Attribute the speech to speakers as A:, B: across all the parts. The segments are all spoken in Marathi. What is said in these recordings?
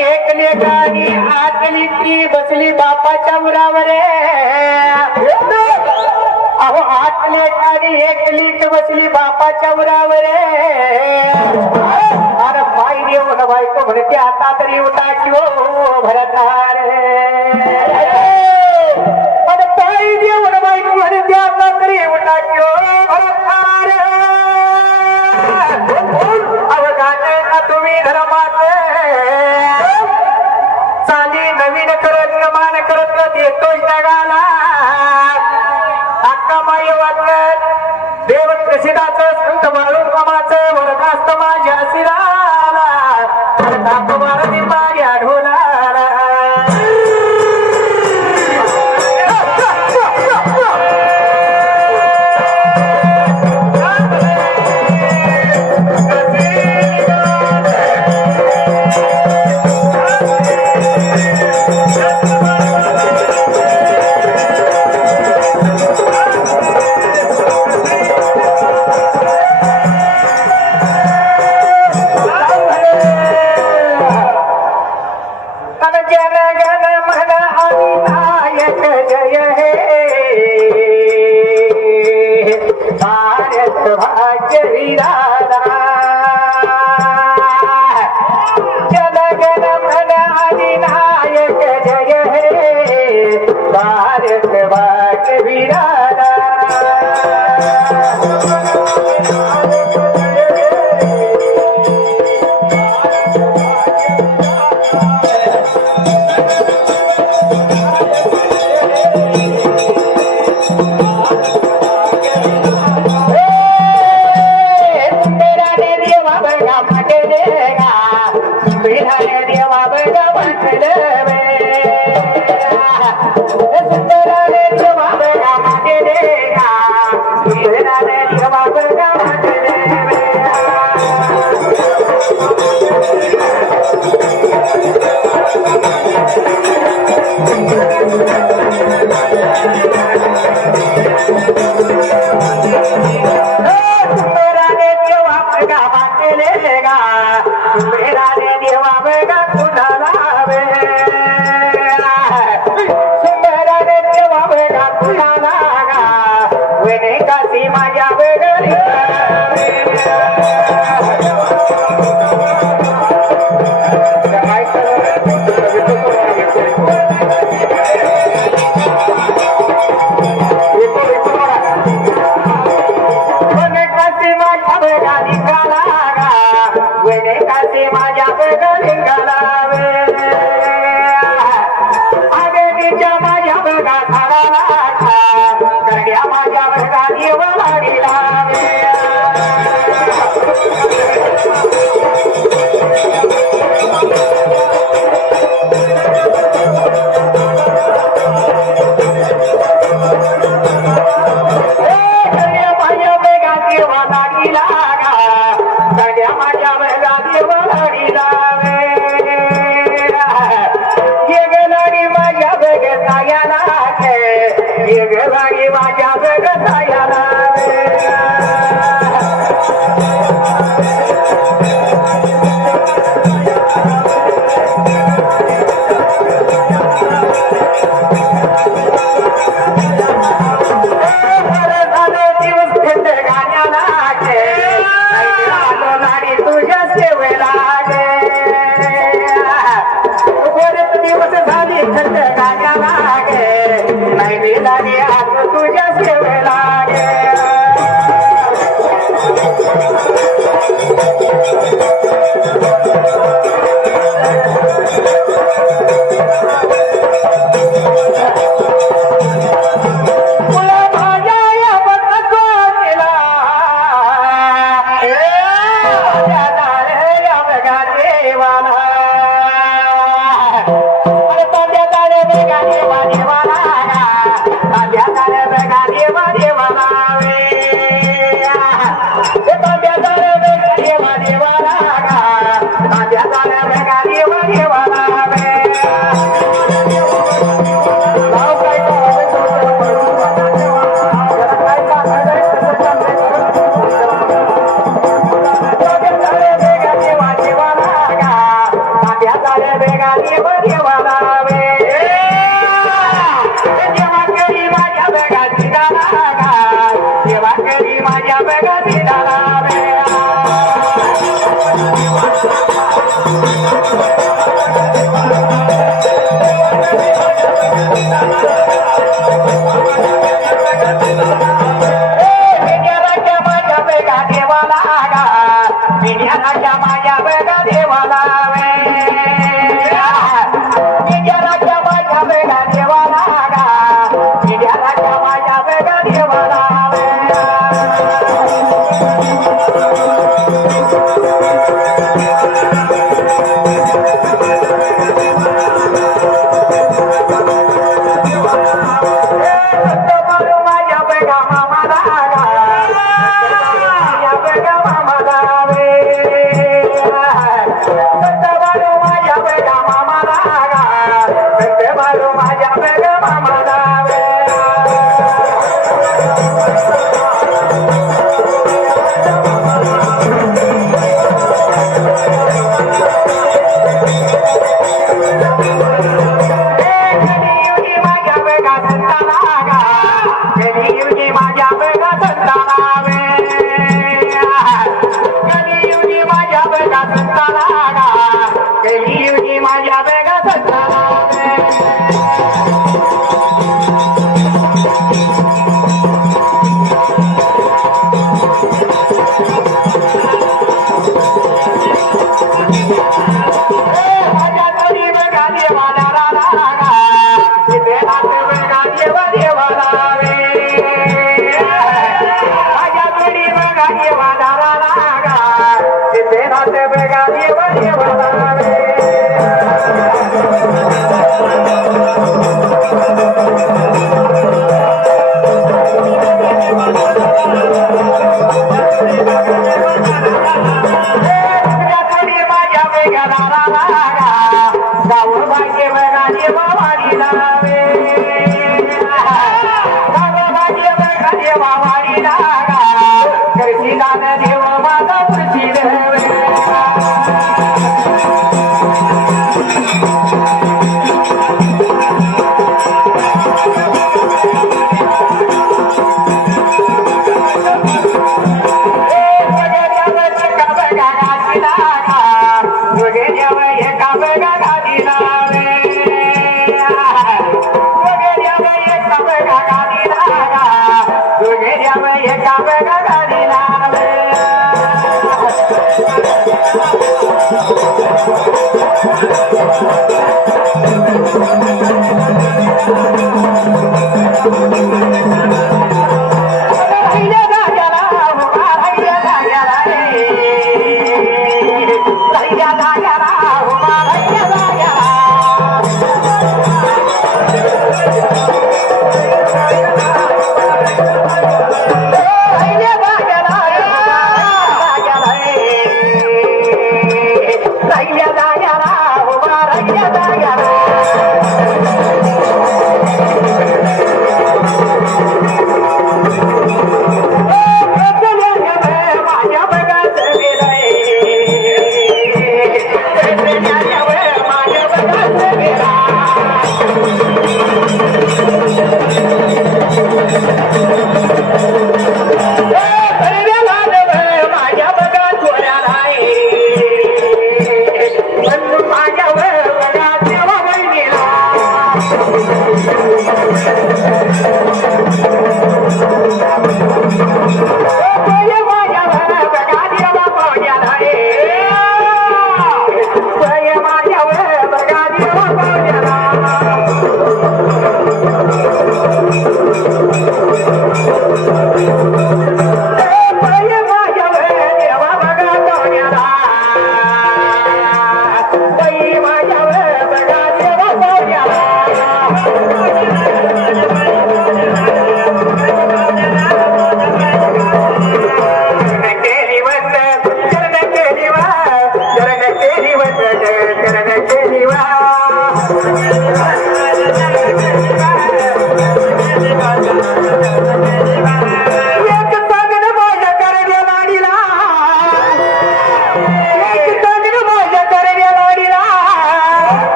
A: एकले गाणी आकली ती बसली बापाच्या मुरावर अहो आतले गाणी एकली बसली बापाच्या मुरावर अरे बाई देव ना बायको म्हणते आता तरी उठाची हो भरतार अरे बाई देव ना बायको म्हणते आता तरी उठाची हो भरतार अहो गाणे ना तुम्ही धर्माचे. Allah. गा कुणाला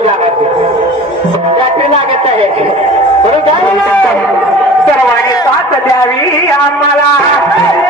A: गाठी लागायची गाठी लागत आहे. बरोबर? सर्वांनी साथ द्यावी आम्हाला.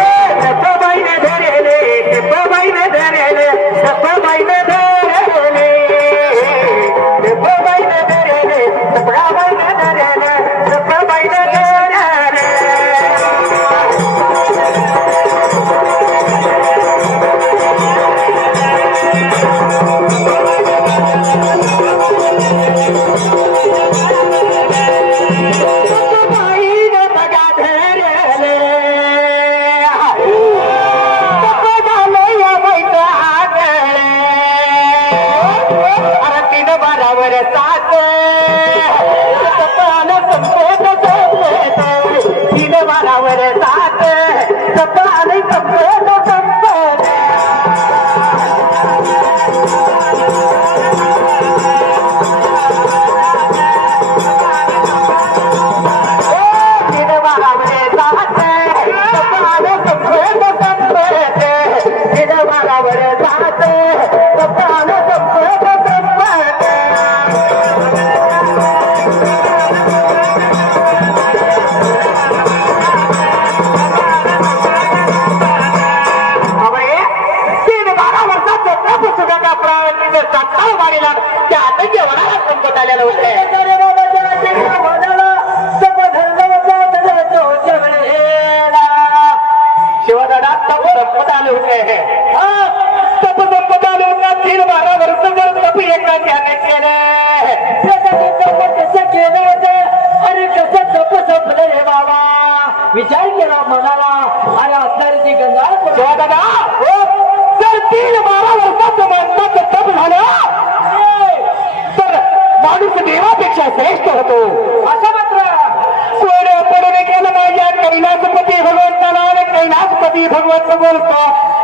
A: भगवंत बोलतो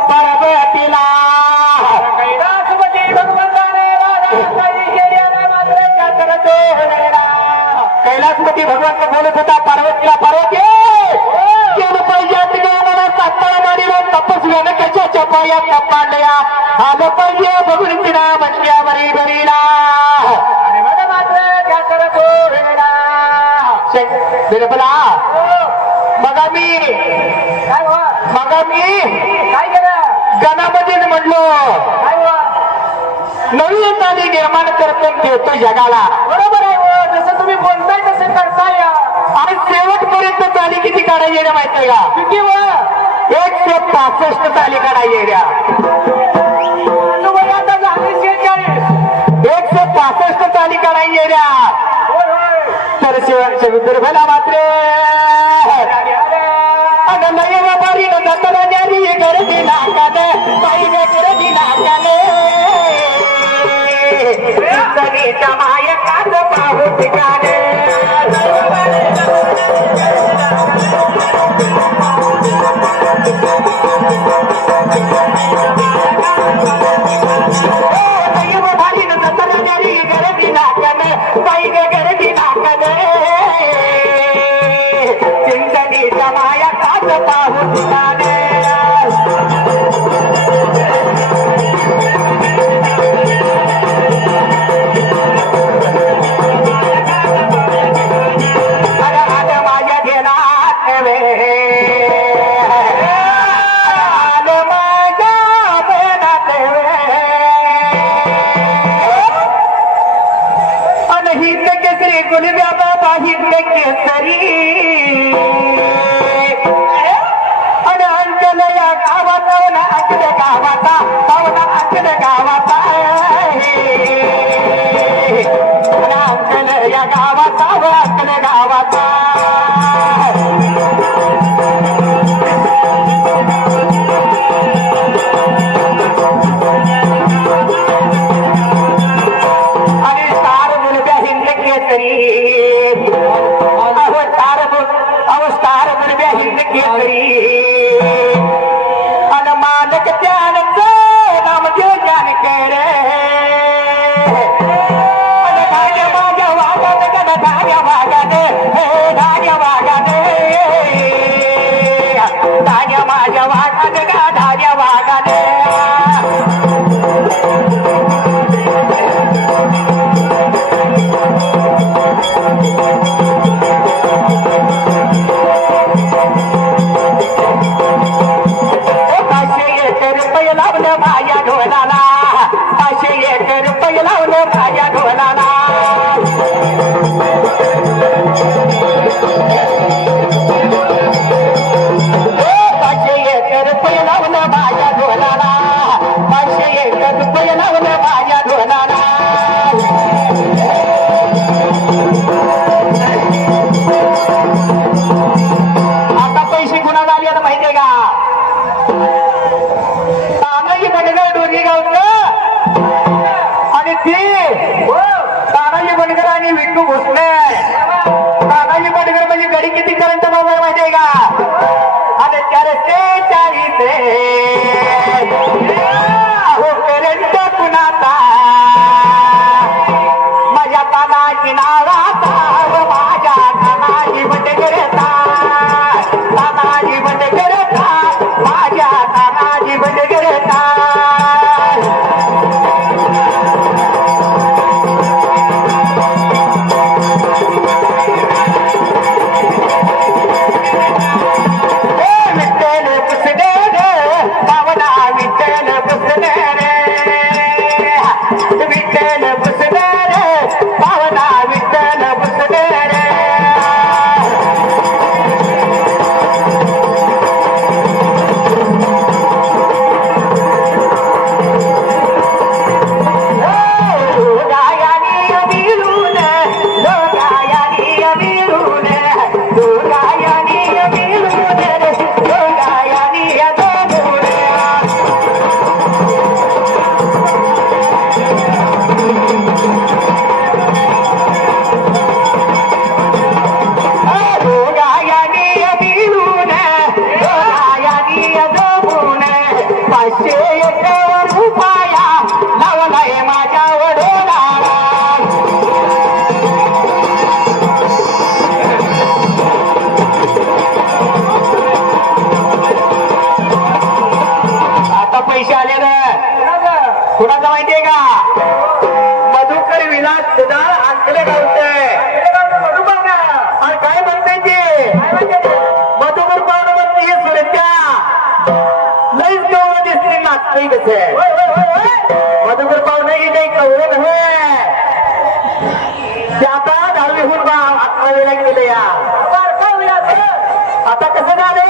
A: पर्वतीला कैलासपती भगवंताने कैलासपती भगवंत बोलत होता पार्वतीला पार्वती केलं पाहिजे सातारा मारीला तपस्व्या कशा चपाया तपाडल्या आलं पाहिजे भगवंतीला म्हणल्या बरी बरीला
B: मात्र
A: मग मी मग मी.
B: काय केलं?
A: गणामधील म्हणलो नवीन नाणी निर्माण करतो देतो जगाला.
B: बरोबर आहे जसं तुम्ही बोलताय तसं करताय
A: आणि शेवटपर्यंत चाली किती काढायची येण्या माहिती का?
B: किती व
A: एकशे पासष्ट चाली काढायची
B: येण्या
A: एकशे पासष्ट चाली काढायची
B: येण्या
A: तर शेवटच्या विदर्भाला मात्र மாய காந்த பாவு பிகானே मधुकर पाहुणे इथे कवळत हे. ते आता दहावीहून अकरावीला गेले या. आता कसं झालं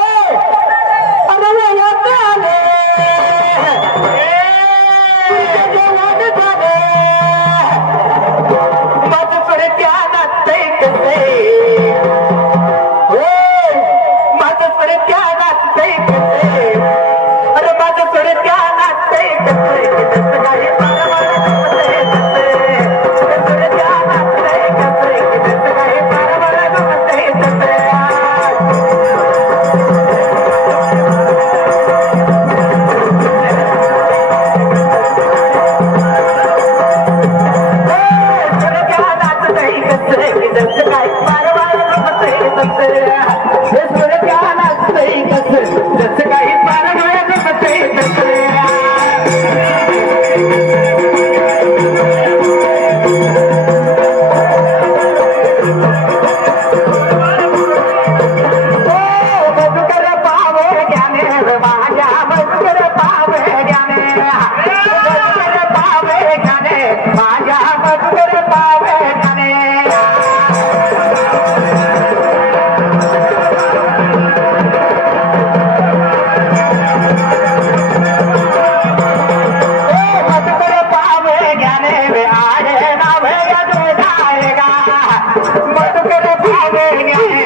A: masuk ke depannya